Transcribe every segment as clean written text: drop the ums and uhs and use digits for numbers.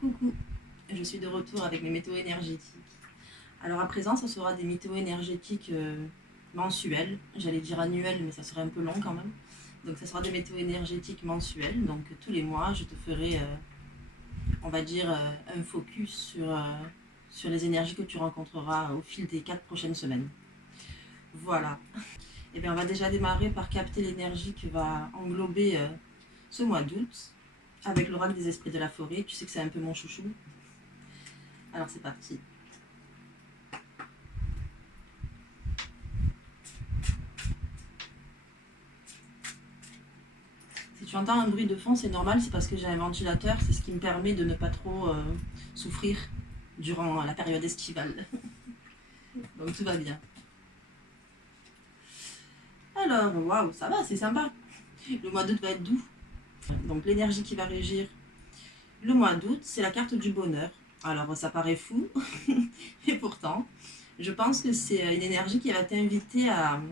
Coucou, je suis de retour avec mes météos énergétiques. Alors à présent, ça sera des météos énergétiques mensuelles. J'allais dire annuelles, mais ça serait un peu long quand même. Donc ça sera des météos énergétiques mensuelles. Donc tous les mois, je te ferai, on va dire, un focus sur les énergies que tu rencontreras au fil des 4 prochaines semaines. Voilà. Et bien on va déjà démarrer par capter l'énergie qui va englober ce mois d'août avec l'oracle des esprits de la forêt. Tu sais que c'est un peu mon chouchou. Alors c'est parti. Si tu entends un bruit de fond, c'est normal, c'est parce que j'ai un ventilateur, c'est ce qui me permet de ne pas trop souffrir durant la période estivale. Donc tout va bien. Alors, waouh, ça va, c'est sympa. Le mois d'août va être doux. Donc l'énergie qui va régir le mois d'août, c'est la carte du bonheur. Alors ça paraît fou, et pourtant, je pense que c'est une énergie qui va t'inviter à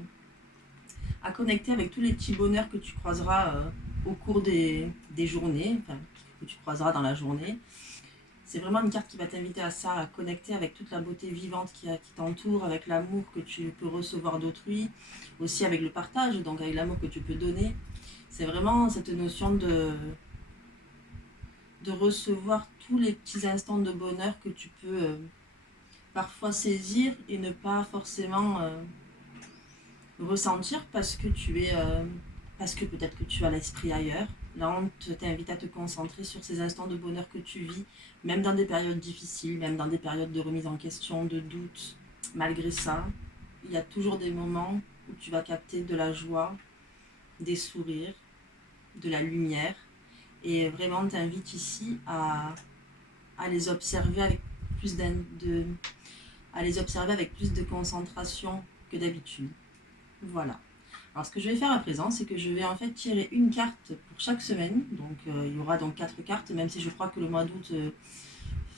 connecter avec tous les petits bonheurs que tu croiseras au cours des journées, enfin, que tu croiseras dans la journée. C'est vraiment une carte qui va t'inviter à ça, à connecter avec toute la beauté vivante qui t'entoure, avec l'amour que tu peux recevoir d'autrui, aussi avec le partage, donc avec l'amour que tu peux donner. C'est vraiment cette notion de recevoir tous les petits instants de bonheur que tu peux parfois saisir et ne pas forcément ressentir parce que peut-être que tu as l'esprit ailleurs. Là, on t'invite à te concentrer sur ces instants de bonheur que tu vis, même dans des périodes difficiles, même dans des périodes de remise en question, de doute. Malgré ça, il y a toujours des moments où tu vas capter de la joie, des sourires, de la lumière. Et vraiment, t'invite ici à les observer avec à les observer avec plus de concentration que d'habitude. Voilà. Alors ce que je vais faire à présent, c'est que je vais en fait tirer une carte pour chaque semaine. Donc il y aura donc 4 cartes, même si je crois que le mois d'août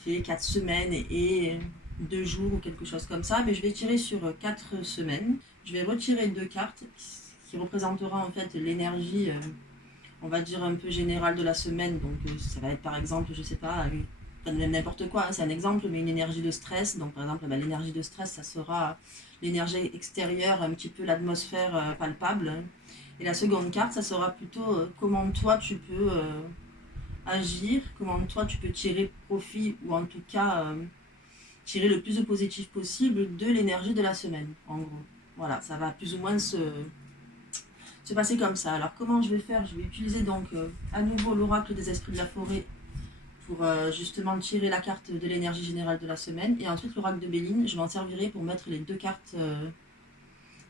fait 4 semaines et 2 jours ou quelque chose comme ça. Mais je vais tirer sur 4 semaines. Je vais retirer 2 cartes qui représentera en fait l'énergie, on va dire un peu générale de la semaine. Donc ça va être par exemple, je sais pas, n'importe quoi, hein, c'est un exemple, mais une énergie de stress. Donc par exemple, l'énergie de stress, ça sera l'énergie extérieure, un petit peu l'atmosphère palpable. Et la seconde carte, ça sera plutôt comment toi tu peux agir, comment toi tu peux tirer profit, ou en tout cas tirer le plus de positif possible de l'énergie de la semaine, en gros. Voilà, ça va plus ou moins se passer comme ça. Alors comment je vais faire? Je vais utiliser donc à nouveau l'oracle des esprits de la forêt pour justement tirer la carte de l'énergie générale de la semaine. Et ensuite l'oracle de Béline, je m'en servirai pour mettre les 2 cartes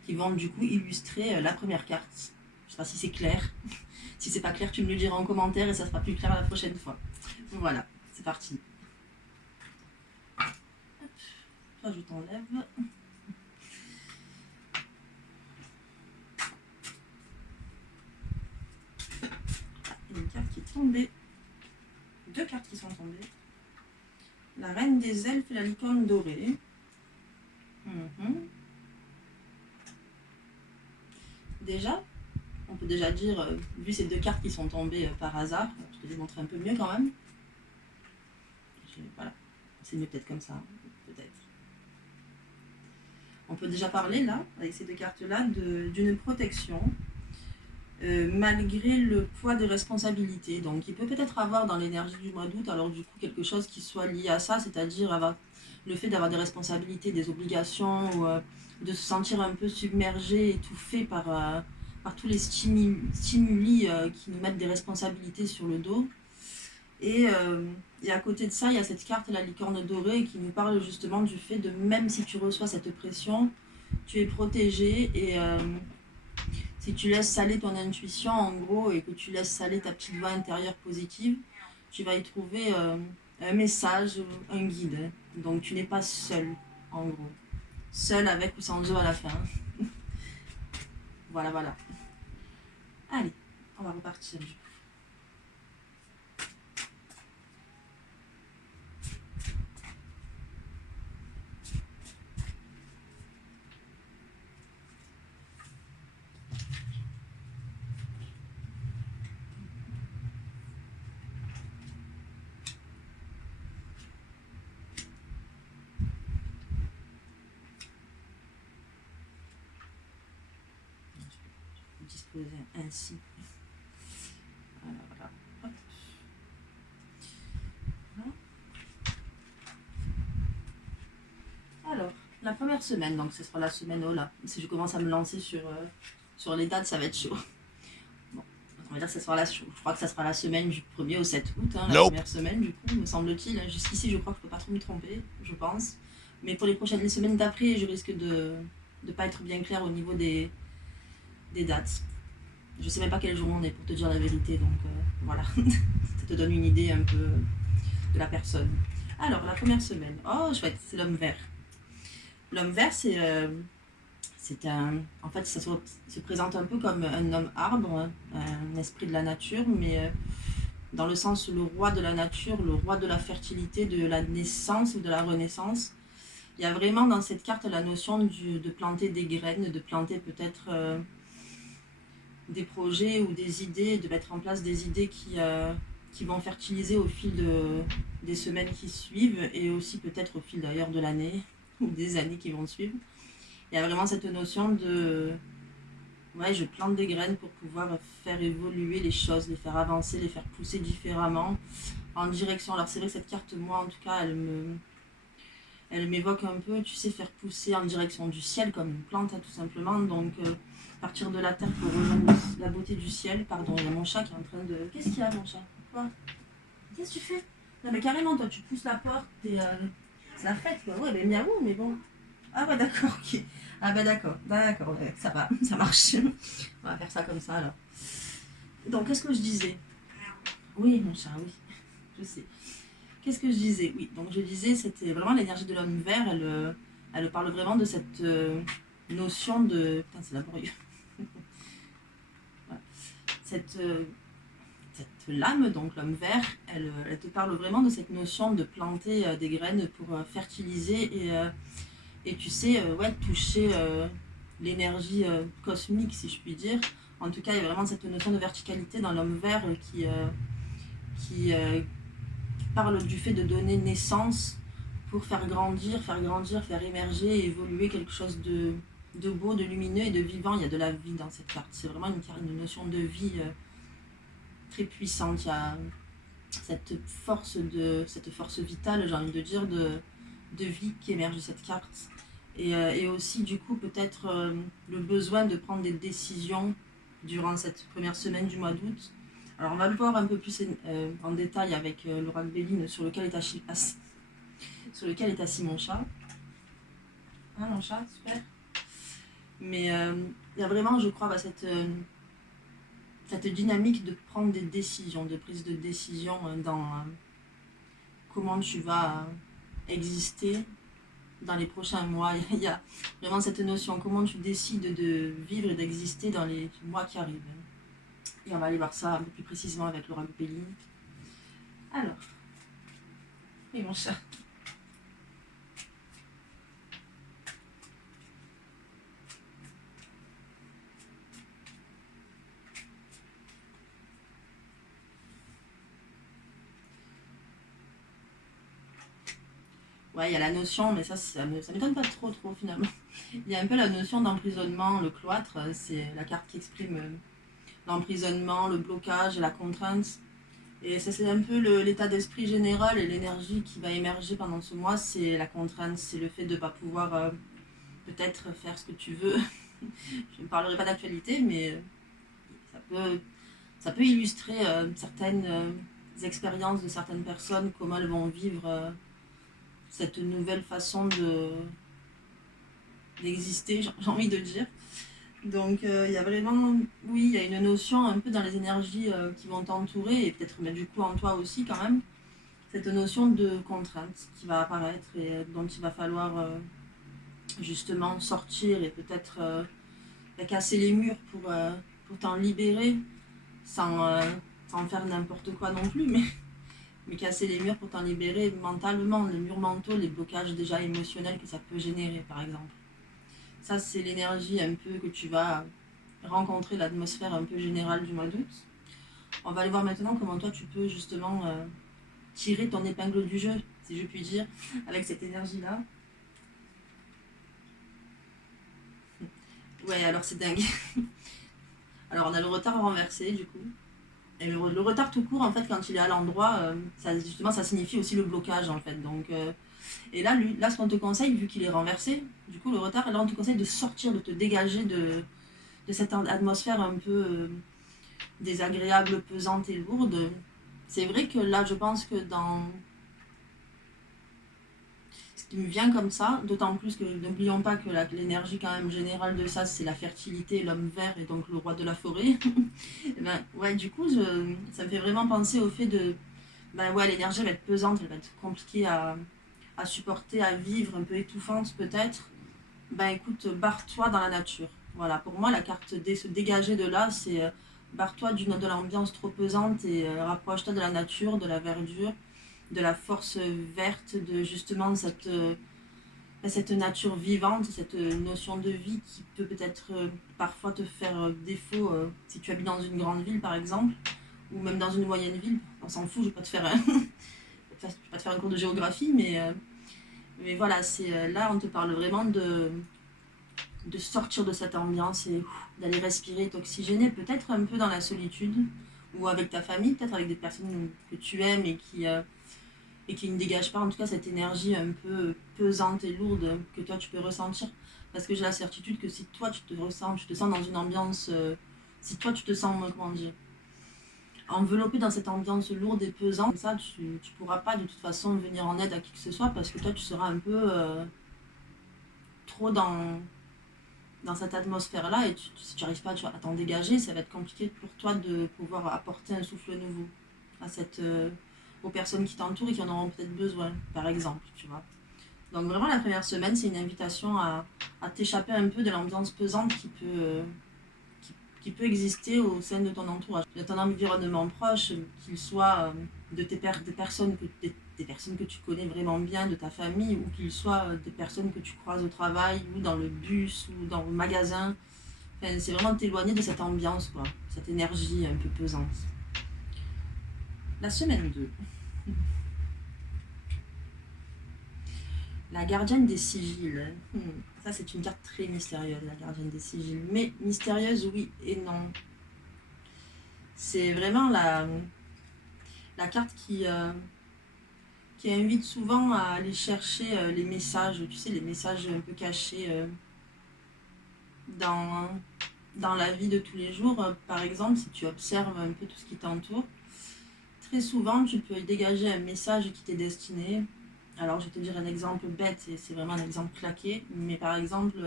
qui vont du coup illustrer la première carte. Je ne sais pas si c'est clair. Si c'est pas clair, tu me le diras en commentaire et ça sera plus clair la prochaine fois. Voilà, c'est parti. Hop, toi je t'enlève. Une carte qui est tombée. 2 cartes qui sont tombées. La reine des elfes et la licorne dorée. Déjà, on peut déjà dire, vu ces 2 cartes qui sont tombées par hasard, je te les montre un peu mieux quand même. Voilà, c'est mieux peut-être comme ça, peut-être. On peut déjà parler là, avec ces 2 cartes-là, d'une protection, malgré le poids des responsabilités. Donc il peut peut-être avoir dans l'énergie du mois d'août, alors du coup quelque chose qui soit lié à ça, c'est-à-dire le fait d'avoir des responsabilités, des obligations, ou de se sentir un peu submergé, étouffé par tous les stimuli qui nous mettent des responsabilités sur le dos. Et à côté de ça, il y a cette carte, la licorne dorée, qui nous parle justement du fait de même si tu reçois cette pression, tu es protégé et si tu laisses saler ton intuition en gros et que tu laisses saler ta petite voix intérieure positive, tu vas y trouver un message, un guide. Donc tu n'es pas seul en gros. Seul avec ou sans eux à la fin. Voilà, voilà. Allez, on va repartir. poser ainsi. Voilà, voilà. Hop. Voilà. Alors, la première semaine, donc ce sera la semaine, oh là, si je commence à me lancer sur les dates, ça va être chaud. Bon, on va dire que ça sera je crois que ça sera la semaine du 1er au 7 août, hein, la première semaine du coup, me semble-t-il. Jusqu'ici, je crois que je ne peux pas trop me tromper, je pense. Mais pour les semaines d'après, je risque de ne pas être bien clair au niveau des dates. Je ne sais même pas quel jour on est pour te dire la vérité, donc voilà, ça te donne une idée un peu de la personne. Alors, la première semaine, oh chouette, c'est l'homme vert. L'homme vert, c'est un... En fait, ça se présente un peu comme un homme arbre, hein, un esprit de la nature, mais dans le sens le roi de la nature, le roi de la fertilité, de la naissance ou de la renaissance. Il y a vraiment dans cette carte la notion de planter des graines, de planter peut-être des projets ou des idées, de mettre en place des idées qui vont fertiliser au fil des semaines qui suivent et aussi peut-être au fil d'ailleurs de l'année ou des années qui vont suivre. Il y a vraiment cette notion de ouais, je plante des graines pour pouvoir faire évoluer les choses, les faire avancer, les faire pousser différemment en direction. Alors c'est vrai que cette carte, moi en tout cas, elle m'évoque un peu, tu sais, faire pousser en direction du ciel comme une plante, hein, tout simplement. Donc partir de la terre pour rejoindre la beauté du ciel. Pardon, il y a mon chat qui est en train de... Qu'est-ce qu'il y a, mon chat? Quoi? Qu'est-ce que tu fais? Non mais carrément, toi tu pousses la porte et c'est la fête quoi. Ouais, ben miaou, mais bon. Ah ouais, d'accord, ok. Ah ben d'accord, ouais, ça va, ça marche. On va faire ça comme ça alors. Donc qu'est-ce que je disais? Oui, mon chat, oui, je sais. Qu'est-ce que je disais? Oui, donc je disais, c'était vraiment l'énergie de l'homme vert, elle parle vraiment de cette notion de... Putain, c'est laborieux. Voilà. Cette lame, donc l'homme vert, elle te parle vraiment de cette notion de planter des graines pour fertiliser et tu sais, ouais, toucher l'énergie cosmique, si je puis dire. En tout cas, il y a vraiment cette notion de verticalité dans l'homme vert qui parle du fait de donner naissance pour faire grandir, faire émerger, évoluer quelque chose de beau, de lumineux et de vivant. Il y a de la vie dans cette carte. C'est vraiment une notion de vie très puissante. Il y a cette force vitale, j'ai envie de dire, de vie qui émerge de cette carte. Et aussi, du coup, peut-être le besoin de prendre des décisions durant cette première semaine du mois d'août. Alors, on va le voir un peu plus en détail avec l'oracle Béline sur lequel est assis mon chat. Hein, mon chat, super. Mais il y a vraiment, je crois, cette dynamique de prendre des décisions, de prise de décision dans comment tu vas exister dans les prochains mois. Il y a vraiment cette notion, comment tu décides de vivre et d'exister dans les mois qui arrivent. Et on va aller voir ça un peu plus précisément avec l'oracle Béline. Alors, oui mon chat. Ouais, il y a la notion, mais ça m'étonne pas trop finalement. Il y a un peu la notion d'emprisonnement, le cloître, c'est la carte qui exprime l'emprisonnement, le blocage et la contrainte. Et ça, c'est un peu l'état d'esprit général et l'énergie qui va émerger pendant ce mois, c'est la contrainte, c'est le fait de ne pas pouvoir peut-être faire ce que tu veux. Je ne parlerai pas d'actualité, mais ça peut illustrer certaines expériences de certaines personnes, comment elles vont vivre cette nouvelle façon d'exister, j'ai envie de dire. Donc il y a vraiment, oui, il y a une notion un peu dans les énergies qui vont t'entourer et peut-être mais du coup en toi aussi quand même, cette notion de contrainte qui va apparaître et dont il va falloir justement sortir et peut-être casser les murs pour t'en libérer sans faire n'importe quoi non plus, mais casser les murs pour t'en libérer mentalement, les murs mentaux, les blocages déjà émotionnels que ça peut générer par exemple. Ça, c'est l'énergie un peu que tu vas rencontrer, l'atmosphère un peu générale du mois d'août. On va aller voir maintenant comment toi, tu peux justement tirer ton épingle du jeu, si je puis dire, avec cette énergie-là. Ouais, alors c'est dingue. Alors on a le retard renversé du coup. Et le retard tout court, en fait, quand il est à l'endroit, justement, ça signifie aussi le blocage, en fait. Donc, et là, là, ce qu'on te conseille, vu qu'il est renversé, du coup, le retard, là, on te conseille de sortir, de te dégager de cette atmosphère un peu désagréable, pesante et lourde. C'est vrai que là, je pense que dans ce qui me vient comme ça, d'autant plus que n'oublions pas que l'énergie quand même générale de ça, c'est la fertilité, l'homme vert et donc le roi de la forêt. Et ben, ouais, du coup, ça me fait vraiment penser au fait de, ben ouais, l'énergie va être pesante, elle va être compliquée à supporter, à vivre, un peu étouffante peut-être. Ben écoute, barre-toi dans la nature. Voilà, pour moi, la carte se dégager de là, c'est barre-toi de l'ambiance trop pesante et rapproche-toi de la nature, de la verdure, de la force verte, de justement cette nature vivante, cette notion de vie qui peut peut-être parfois te faire défaut si tu habites dans une grande ville par exemple, ou même dans une moyenne ville. On s'en fout, je ne vais pas te faire un cours de géographie, mais voilà, là on te parle vraiment de sortir de cette ambiance et d'aller respirer, t'oxygéner, peut-être un peu dans la solitude, ou avec ta famille, peut-être avec des personnes que tu aimes et qui ne dégagent pas en tout cas cette énergie un peu pesante et lourde que toi tu peux ressentir. Parce que j'ai la certitude que si toi tu te sens dans une ambiance, si toi tu te sens, comment dire, enveloppé dans cette ambiance lourde et pesante, ça tu ne pourras pas de toute façon venir en aide à qui que ce soit parce que toi tu seras un peu trop dans cette atmosphère-là et si tu n'arrives pas à t'en dégager, ça va être compliqué pour toi de pouvoir apporter un souffle nouveau à aux personnes qui t'entourent et qui en auront peut-être besoin, par exemple, tu vois. Donc vraiment, la première semaine, c'est une invitation à t'échapper un peu de l'ambiance pesante qui peut exister au sein de ton entourage, de ton environnement proche, qu'il soit des personnes que tu connais vraiment bien, de ta famille, ou qu'il soit des personnes que tu croises au travail, ou dans le bus, ou dans le magasin. Enfin, c'est vraiment de t'éloigner de cette ambiance, quoi, cette énergie un peu pesante. La semaine 2. La gardienne des sigils. Ça, c'est une carte très mystérieuse, la gardienne des sigils. Mais mystérieuse, oui et non. C'est vraiment la carte qui invite souvent à aller chercher les messages, tu sais, les messages un peu cachés dans, dans la vie de tous les jours. Par exemple, si tu observes un peu tout ce qui t'entoure, très souvent, tu peux dégager un message qui t'est destiné. Alors, je vais te dire un exemple bête, et c'est vraiment un exemple claqué, mais par exemple,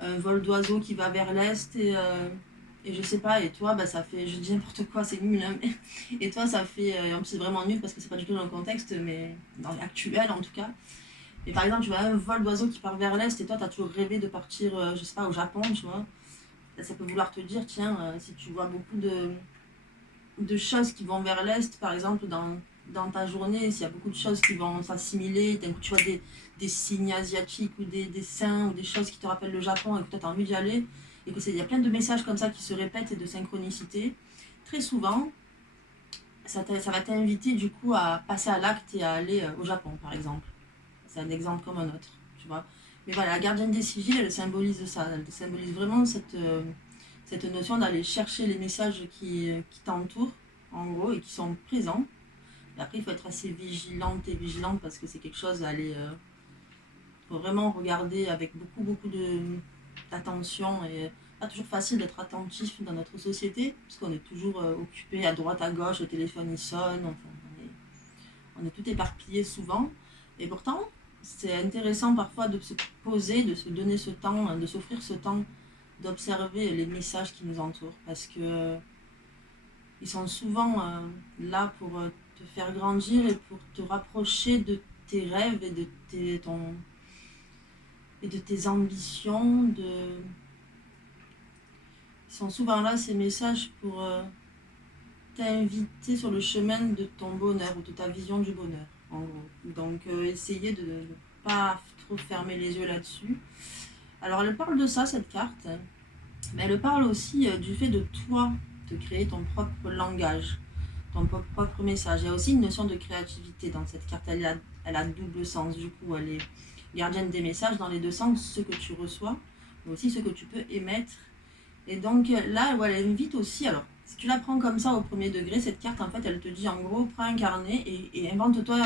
un vol d'oiseau qui va vers l'est et je sais pas, et toi, bah, ça fait, je dis n'importe quoi, c'est nul, hein, et toi, ça fait, en plus c'est vraiment nul parce que c'est pas du tout dans le contexte, mais dans l'actuel en tout cas. Et par exemple, tu vois un vol d'oiseau qui part vers l'est et toi, tu as toujours rêvé de partir, je sais pas, au Japon, tu vois. Ça peut vouloir te dire, tiens, si tu vois beaucoup de choses qui vont vers l'est, par exemple, dans ta journée, s'il y a beaucoup de choses qui vont s'assimiler, d'un coup, tu vois des signes asiatiques ou des dessins ou des choses qui te rappellent le Japon et que toi, tu as envie d'y aller, et il y a plein de messages comme ça qui se répètent et de synchronicité, très souvent, ça va t'inviter du coup à passer à l'acte et à aller au Japon, par exemple. C'est un exemple comme un autre, tu vois. Mais voilà, la gardienne des sigils, elle symbolise ça. Elle symbolise vraiment cette notion d'aller chercher les messages qui t'entourent, en gros, et qui sont présents. Et après, il faut être assez vigilante et vigilante parce que c'est quelque chose à aller... faut vraiment regarder avec beaucoup d'attention et pas toujours facile d'être attentif dans notre société parce qu'on est toujours occupé à droite, à gauche, le téléphone il sonne, enfin, on est tout éparpillé souvent. Et pourtant, c'est intéressant parfois de se poser, de se donner ce temps, de s'offrir ce temps d'observer les messages qui nous entourent parce que ils sont souvent là pour te faire grandir et pour te rapprocher de tes rêves et et de tes ambitions. Ils sont souvent là, ces messages, pour t'inviter sur le chemin de ton bonheur ou de ta vision du bonheur, en gros. Donc, essayez de ne pas trop fermer les yeux là-dessus. Alors, elle parle de ça, cette carte, mais elle parle aussi du fait de toi, de créer ton propre langage, ton propre message. Il y a aussi une notion de créativité dans cette carte. Elle a double sens, du coup. Elle est gardienne des messages dans les deux sens, ce que tu reçois, mais aussi ce que tu peux émettre Et donc là, voilà, elle invite aussi, alors si tu la prends comme ça au premier degré, cette carte en fait elle te dit en gros, prends un carnet et invente-toi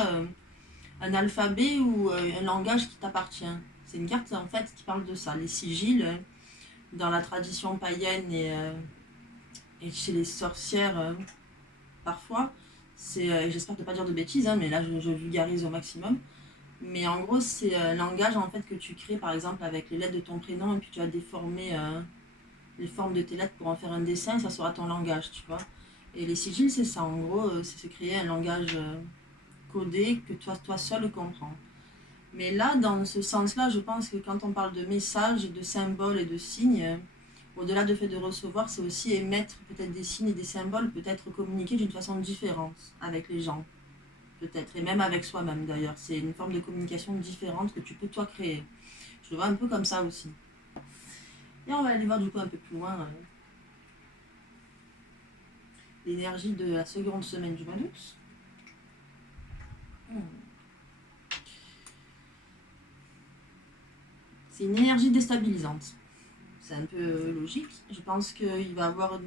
un alphabet ou un langage qui t'appartient. C'est une carte en fait qui parle de ça, les sigils dans la tradition païenne et chez les sorcières parfois. J'espère ne pas dire de bêtises, hein, mais là je vulgarise au maximum. Mais en gros, c'est un langage en fait que tu crées par exemple avec les lettres de ton prénom et puis tu vas déformer les formes de tes lettres pour en faire un dessin, ça sera ton langage, tu vois. Et les sigils, c'est ça, en gros, c'est se créer un langage codé que toi seul comprends. Mais là, dans ce sens-là, je pense que quand on parle de messages, de symboles et de signes, au-delà du fait de recevoir, c'est aussi émettre peut-être des signes et des symboles, peut-être communiquer d'une façon différente avec les gens, peut-être, et même avec soi-même d'ailleurs. C'est une forme de communication différente que tu peux toi créer. Je le vois un peu comme ça aussi. Et on va aller voir du coup un peu plus loin l'énergie de la seconde semaine du mois d'août. C'est une énergie déstabilisante. C'est un peu logique. Je pense qu'il va y avoir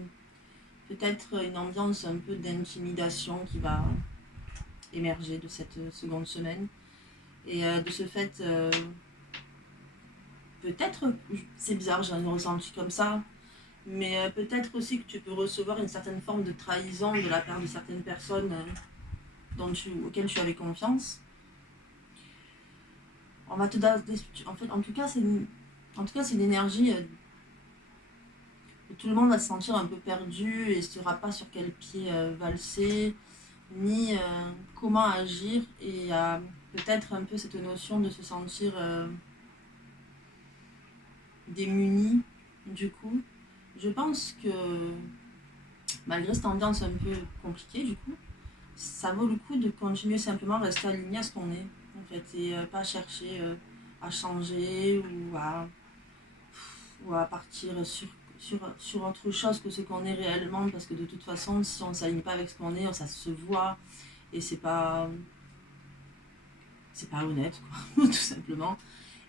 peut-être une ambiance un peu d'intimidation qui va émerger de cette seconde semaine. Et de ce fait, peut-être, c'est bizarre, j'ai un ressenti comme ça, mais peut-être aussi que tu peux recevoir une certaine forme de trahison de la part de certaines personnes auxquelles tu avais confiance. On va te donner, en fait, en tout cas, c'est une énergie où tout le monde va se sentir un peu perdu et ne saura pas sur quel pied valser, ni comment agir. Et il y a peut-être un peu cette notion de se sentir démuni, du coup. Je pense que malgré cette ambiance un peu compliquée, du coup, ça vaut le coup de continuer simplement à rester aligné à ce qu'on est, en fait, et pas chercher à changer ou à partir sur autre chose que ce qu'on est réellement, parce que de toute façon, si on ne s'aligne pas avec ce qu'on est, ça se voit, et c'est pas honnête, quoi, tout simplement.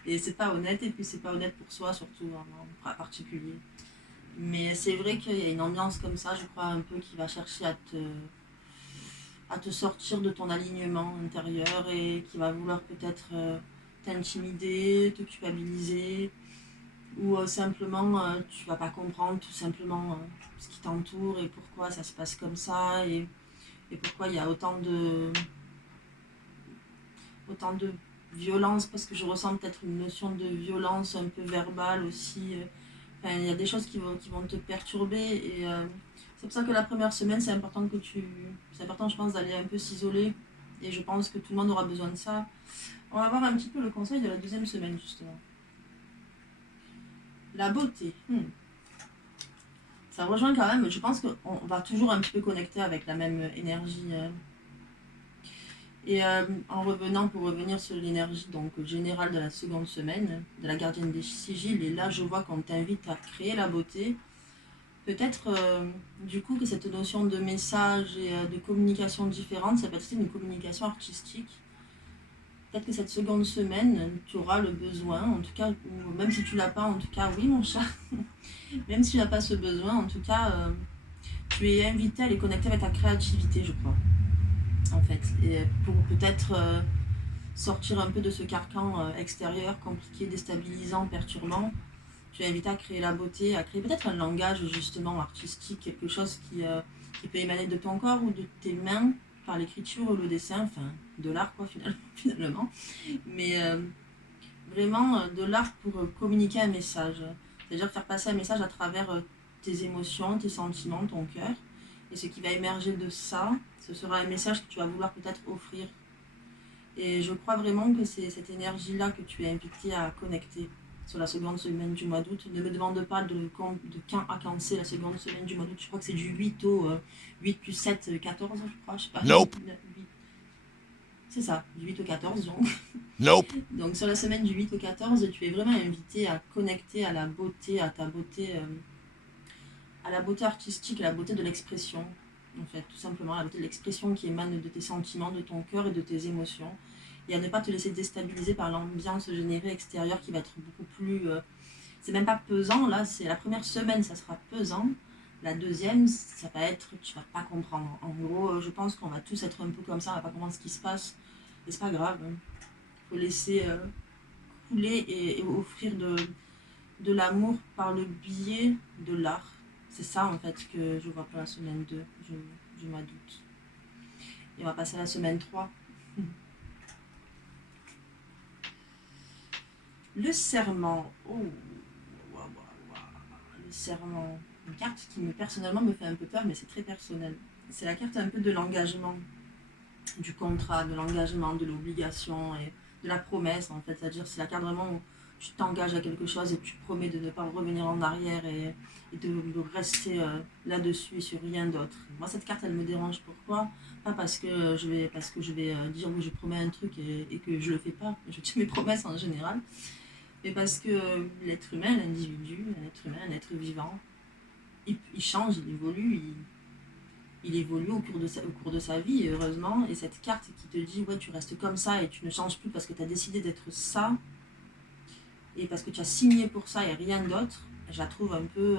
Et c'est pas honnête, et puis c'est pas honnête pour soi, surtout en particulier. Mais c'est vrai qu'il y a une ambiance comme ça, je crois, un peu qui va chercher à te sortir de ton alignement intérieur et qui va vouloir peut-être t'intimider, te culpabiliser, ou simplement tu vas pas comprendre tout simplement ce qui t'entoure et pourquoi ça se passe comme ça et pourquoi il y a autant de violence, parce que je ressens peut-être une notion de violence un peu verbale aussi. Enfin, il y a des choses qui vont te perturber et c'est pour ça que la première semaine, c'est important, je pense, d'aller un peu s'isoler et je pense que tout le monde aura besoin de ça. On va voir un petit peu le conseil de la deuxième semaine, justement. La beauté. Ça rejoint quand même, je pense qu'on va toujours un petit peu connecter avec la même énergie. Et pour revenir sur l'énergie donc générale de la seconde semaine, de la gardienne des sigils, et là je vois qu'on t'invite à créer la beauté. Peut-être du coup que cette notion de message et de communication différente, ça peut être une communication artistique. Peut-être que cette seconde semaine, tu auras le besoin, en tout cas, ou même si tu l'as pas, en tout cas, oui mon chat, même si tu n'as pas ce besoin, en tout cas, tu es invité à les connecter avec ta créativité, je crois, en fait. Et pour peut-être sortir un peu de ce carcan extérieur, compliqué, déstabilisant, perturbant, tu es invité à créer la beauté, à créer peut-être un langage justement artistique, quelque chose qui peut émaner de ton corps ou de tes mains, par l'écriture ou le dessin, enfin de l'art quoi finalement. Mais vraiment de l'art pour communiquer un message, c'est-à-dire faire passer un message à travers tes émotions, tes sentiments, ton cœur. Et ce qui va émerger de ça, ce sera un message que tu vas vouloir peut-être offrir. Et je crois vraiment que c'est cette énergie-là que tu es invité à connecter sur la seconde semaine du mois d'août. Ne me demande pas de quand à quand c'est la seconde semaine du mois d'août. Je crois que c'est du 8 au 8 plus 7, 14, je crois. Je sais pas. Nope. 8. C'est ça, du 8 au 14 donc. Nope. Donc sur la semaine du 8 au 14, tu es vraiment invité à connecter à la beauté, à la beauté artistique, à la beauté de l'expression. En fait, tout simplement, la beauté de l'expression qui émane de tes sentiments, de ton cœur et de tes émotions. Et à ne pas te laisser déstabiliser par l'ambiance générée extérieure qui va être beaucoup plus c'est même pas pesant, là, c'est la première semaine, ça sera pesant. La deuxième, ça va être, tu vas pas comprendre. En gros, je pense qu'on va tous être un peu comme ça, on va pas comprendre ce qui se passe. Et c'est pas grave. Il faut laisser couler et offrir de l'amour par le biais de l'art. C'est ça, en fait, que je vois pour la semaine 2. Je m'en doute. Et on va passer à la semaine 3. Le serment. Oh, waouh, waouh, waouh. Le serment. Une carte qui personnellement me fait un peu peur, mais c'est très personnel. C'est la carte un peu de l'engagement, du contrat, de l'engagement, de l'obligation et de la promesse, en fait. C'est-à-dire, c'est la carte vraiment où tu t'engages à quelque chose et tu promets de ne pas revenir en arrière et de rester là-dessus et sur rien d'autre. Moi, cette carte, elle me dérange. Pourquoi? Pas parce que je vais dire oui, je promets un truc et que je le fais pas. Je tiens mes promesses en général. Mais parce que l'être humain, l'individu, un être humain, un être vivant, il change, il évolue, il évolue au cours de sa vie, heureusement. Et cette carte qui te dit, ouais, tu restes comme ça et tu ne changes plus parce que tu as décidé d'être ça et parce que tu as signé pour ça et rien d'autre, je la trouve un peu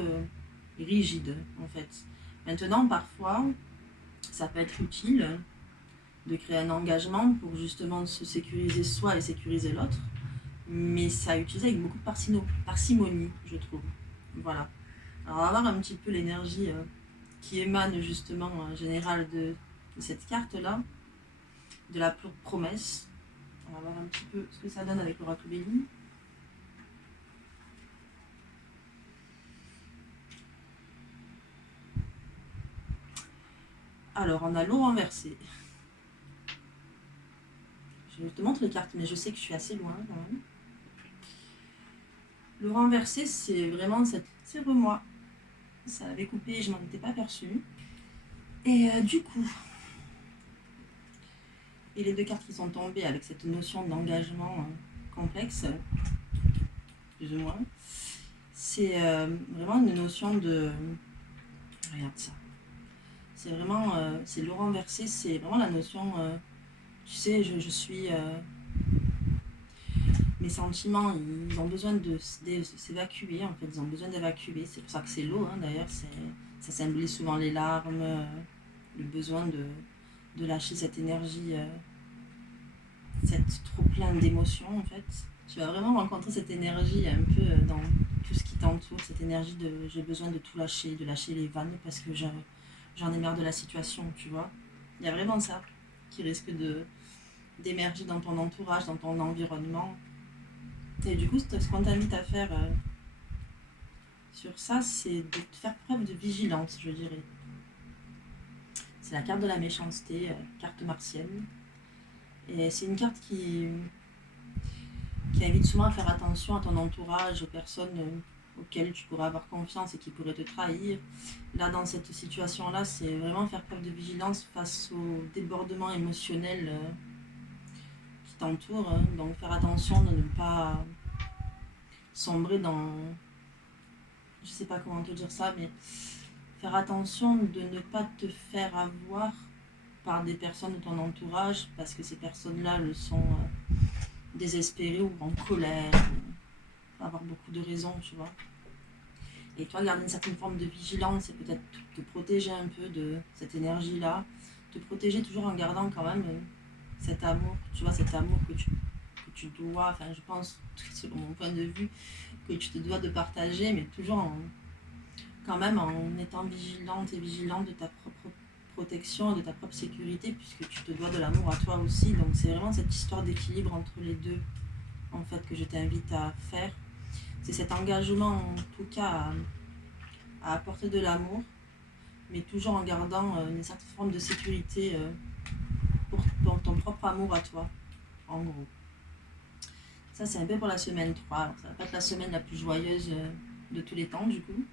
rigide, en fait. Maintenant, parfois, ça peut être utile de créer un engagement pour justement se sécuriser soi et sécuriser l'autre. Mais ça a utilisé avec beaucoup de parcimonie, je trouve. Voilà. Alors, on va voir un petit peu l'énergie qui émane justement en général de cette carte-là, de la promesse. On va voir un petit peu ce que ça donne avec l'oracle Béli. Alors, on a l'eau renversée. Je te montre les cartes, mais je sais que je suis assez loin quand même. Le renversé, c'est vraiment cette... C'est moi. Ça avait coupé et je m'en étais pas aperçue. Et du coup... Et les deux cartes qui sont tombées avec cette notion d'engagement complexe, plus ou moins, c'est vraiment une notion de... Regarde ça. C'est vraiment... c'est le renversé, c'est vraiment la notion... tu sais, je suis... mes sentiments, ils ont besoin de s'évacuer, en fait, ils ont besoin d'évacuer. C'est pour ça que c'est l'eau, hein, d'ailleurs, ça symbolise souvent les larmes, le besoin de lâcher cette énergie, cette trop pleine d'émotions, en fait. Tu vas vraiment rencontrer cette énergie un peu dans tout ce qui t'entoure, cette énergie de j'ai besoin de tout lâcher, de lâcher les vannes parce que j'en ai marre de la situation, tu vois. Il y a vraiment ça qui risque d'émerger dans ton entourage, dans ton environnement. Et du coup, ce qu'on t'invite à faire sur ça, c'est de faire preuve de vigilance, je dirais. C'est la carte de la méchanceté, carte martienne. Et c'est une carte qui invite souvent à faire attention à ton entourage, aux personnes auxquelles tu pourrais avoir confiance et qui pourraient te trahir. Là, dans cette situation-là, c'est vraiment faire preuve de vigilance face au débordement émotionnel qui t'entoure. Hein. Donc, faire attention de ne pas sombrer dans... Je sais pas comment te dire ça, mais faire attention de ne pas te faire avoir par des personnes de ton entourage parce que ces personnes-là le sont désespérées ou en colère, ou avoir beaucoup de raisons, tu vois. Et toi, garder une certaine forme de vigilance et peut-être te protéger un peu de cette énergie-là, te protéger toujours en gardant quand même cet amour, tu vois, cet amour que tu dois, enfin je pense, selon mon point de vue, que tu te dois de partager, mais toujours quand même en étant vigilante et vigilante de ta propre protection, de ta propre sécurité, puisque tu te dois de l'amour à toi aussi. Donc c'est vraiment cette histoire d'équilibre entre les deux, en fait, que je t'invite à faire. C'est cet engagement, en tout cas, à apporter de l'amour, mais toujours en gardant une certaine forme de sécurité pour ton propre amour à toi, en gros. Ça, c'est un peu pour la semaine 3. Alors, ça va pas être la semaine la plus joyeuse de tous les temps, du coup.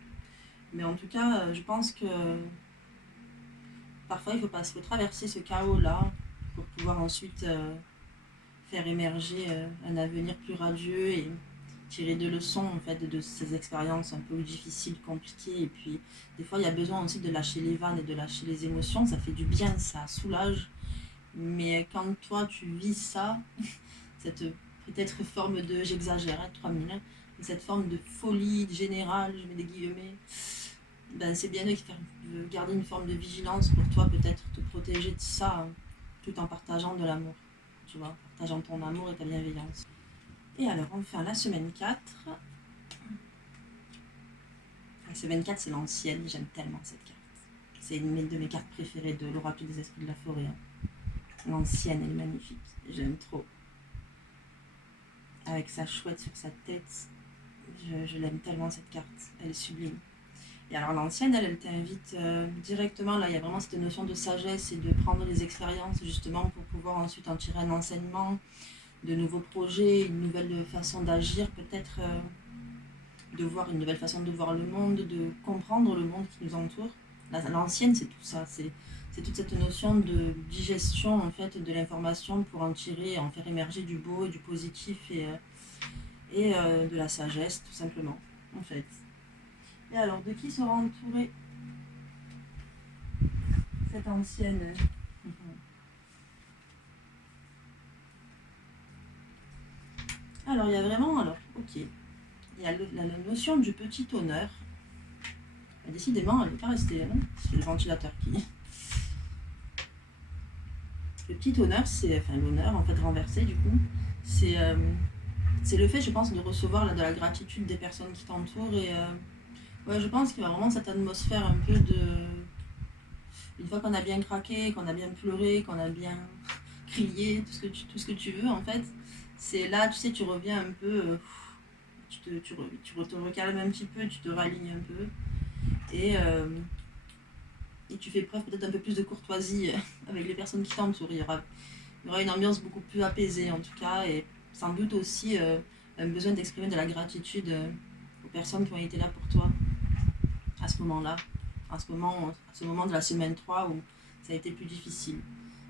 Mais en tout cas, je pense que parfois, il faut traverser ce chaos-là pour pouvoir ensuite faire émerger un avenir plus radieux et tirer des leçons en fait, de ces expériences un peu difficiles, compliquées. Et puis, des fois, il y a besoin aussi de lâcher les vannes et de lâcher les émotions. Ça fait du bien, ça soulage. Mais quand toi, tu vis ça, cette peut-être forme de, j'exagère, 3000, cette forme de folie générale, je mets des guillemets, ben, c'est bien de garder une forme de vigilance pour toi, peut-être te protéger de ça, hein, tout en partageant de l'amour, tu vois, partageant ton amour et ta bienveillance. Et alors, enfin, la semaine 4. La semaine 4, c'est l'ancienne, j'aime tellement cette carte. C'est une de mes cartes préférées de l'oracle des esprits de la forêt. Hein. L'ancienne, elle est magnifique, j'aime trop. Avec sa chouette sur sa tête, je l'aime tellement cette carte, elle est sublime. Et alors l'ancienne, elle t'invite directement, là il y a vraiment cette notion de sagesse et de prendre les expériences justement pour pouvoir ensuite en tirer un enseignement, de nouveaux projets, une nouvelle façon d'agir peut-être, de voir une nouvelle façon de voir le monde, de comprendre le monde qui nous entoure. L'ancienne, c'est tout ça, c'est toute cette notion de digestion en fait de l'information pour en tirer, en faire émerger du beau et du positif et de la sagesse tout simplement en fait. Et alors, de qui sera entourée cette ancienne? Alors, il y a vraiment, ok, il y a la notion du petit honneur. Décidément, elle n'est pas restée, hein. C'est le ventilateur qui... Le petit honneur, c'est, enfin l'honneur en fait renversé du coup, c'est le fait, je pense, de recevoir de la gratitude des personnes qui t'entourent et ouais, je pense qu'il y a vraiment cette atmosphère un peu de... Une fois qu'on a bien craqué, qu'on a bien pleuré, qu'on a bien crié, tout ce que tu veux en fait, c'est là, tu sais, tu reviens un peu, tu te recalmes un petit peu, tu te ralignes un peu et tu fais preuve peut-être un peu plus de courtoisie avec les personnes qui t'entourent. Il y aura une ambiance beaucoup plus apaisée en tout cas et sans doute aussi un besoin d'exprimer de la gratitude aux personnes qui ont été là pour toi à ce moment-là, à ce moment de la semaine 3 où ça a été plus difficile.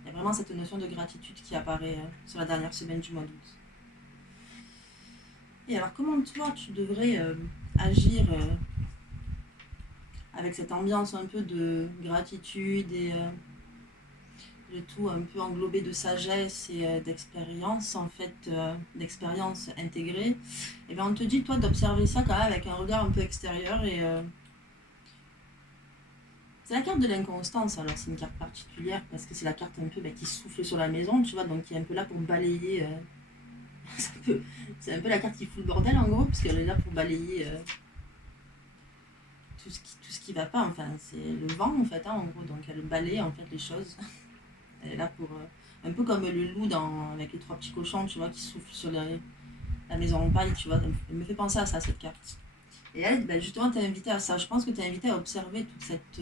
Il y a vraiment cette notion de gratitude qui apparaît sur la dernière semaine du mois d'août. Et alors comment toi tu devrais agir avec cette ambiance un peu de gratitude et le tout un peu englobé de sagesse et d'expérience, en fait, d'expérience intégrée, et bien on te dit, toi, d'observer ça quand même avec un regard un peu extérieur. Et c'est la carte de l'inconstance, alors c'est une carte particulière parce que c'est la carte un peu qui souffle sur la maison, tu vois, donc qui est un peu là pour balayer. C'est un peu la carte qui fout le bordel en gros, parce qu'elle est là pour balayer tout ce qui va pas, enfin, c'est le vent en fait, hein, en gros, donc elle balaye en fait les choses. Elle est là pour. Un peu comme le loup avec les 3 petits cochons, tu vois, qui soufflent sur la maison en paille, tu vois. Elle me fait penser à ça, cette carte. Et elle, ben justement, t'es invité à ça. Je pense que t'es invité à observer toute cette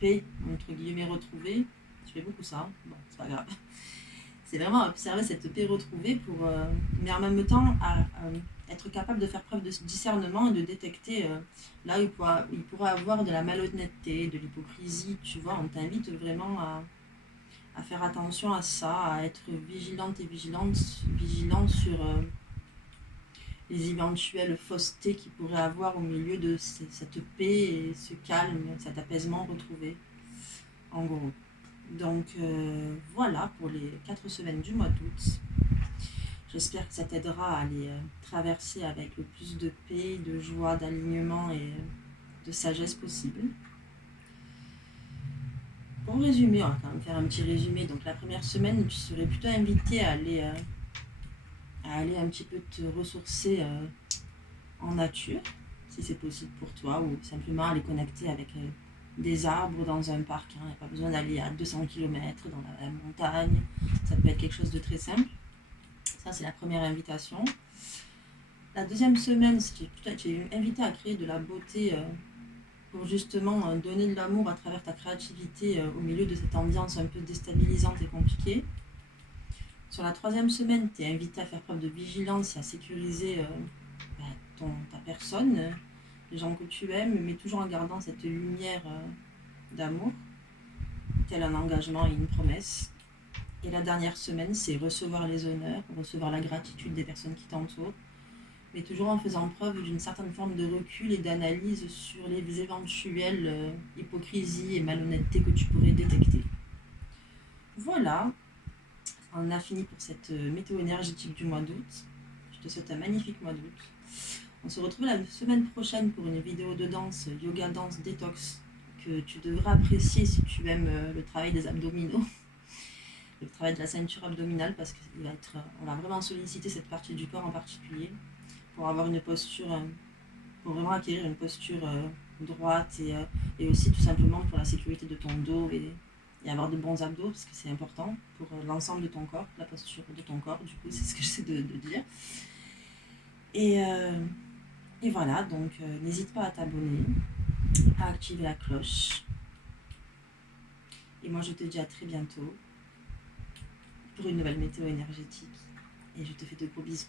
paix, entre guillemets, retrouvée. Je fais beaucoup ça, hein. Bon, c'est pas grave. C'est vraiment observer cette paix retrouvée mais en même temps, à être capable de faire preuve de discernement et de détecter là où il pourrait avoir de la malhonnêteté, de l'hypocrisie, tu vois. On t'invite vraiment à faire attention à ça, à être vigilante et vigilant sur les éventuelles faussetés qu'il pourrait avoir au milieu de cette paix et ce calme, cet apaisement retrouvé, en gros. Donc voilà pour les 4 semaines du mois d'août. J'espère que ça t'aidera à les traverser avec le plus de paix, de joie, d'alignement et de sagesse possible. Pour résumer, on va quand même faire un petit résumé. Donc la première semaine, tu serais plutôt invité à aller un petit peu te ressourcer en nature, si c'est possible pour toi, ou simplement aller connecter avec des arbres dans un parc. Il n'y a pas besoin d'aller à 200 km dans la montagne. Ça peut être quelque chose de très simple. Ça, c'est la première invitation. La deuxième semaine, tu es invité à créer de la beauté pour justement donner de l'amour à travers ta créativité au milieu de cette ambiance un peu déstabilisante et compliquée. Sur la troisième semaine, tu es invité à faire preuve de vigilance et à sécuriser ta personne, les gens que tu aimes, mais toujours en gardant cette lumière d'amour, tel un engagement et une promesse. Et la dernière semaine, c'est recevoir les honneurs, recevoir la gratitude des personnes qui t'entourent, mais toujours en faisant preuve d'une certaine forme de recul et d'analyse sur les éventuelles hypocrisies et malhonnêtetés que tu pourrais détecter. Voilà, on a fini pour cette météo énergétique du mois d'août. Je te souhaite un magnifique mois d'août. On se retrouve la semaine prochaine pour une vidéo de danse, yoga danse détox, que tu devras apprécier si tu aimes le travail des abdominaux, le travail de la ceinture abdominale, parce qu'on va vraiment solliciter cette partie du corps en particulier pour avoir une posture, pour vraiment acquérir une posture droite et aussi tout simplement pour la sécurité de ton dos et avoir de bons abdos, parce que c'est important pour l'ensemble de ton corps, la posture de ton corps, du coup, c'est ce que j'essaie de dire. Et voilà, donc n'hésite pas à t'abonner, à activer la cloche. Et moi, je te dis à très bientôt pour une nouvelle météo énergétique. Et je te fais de gros bisous.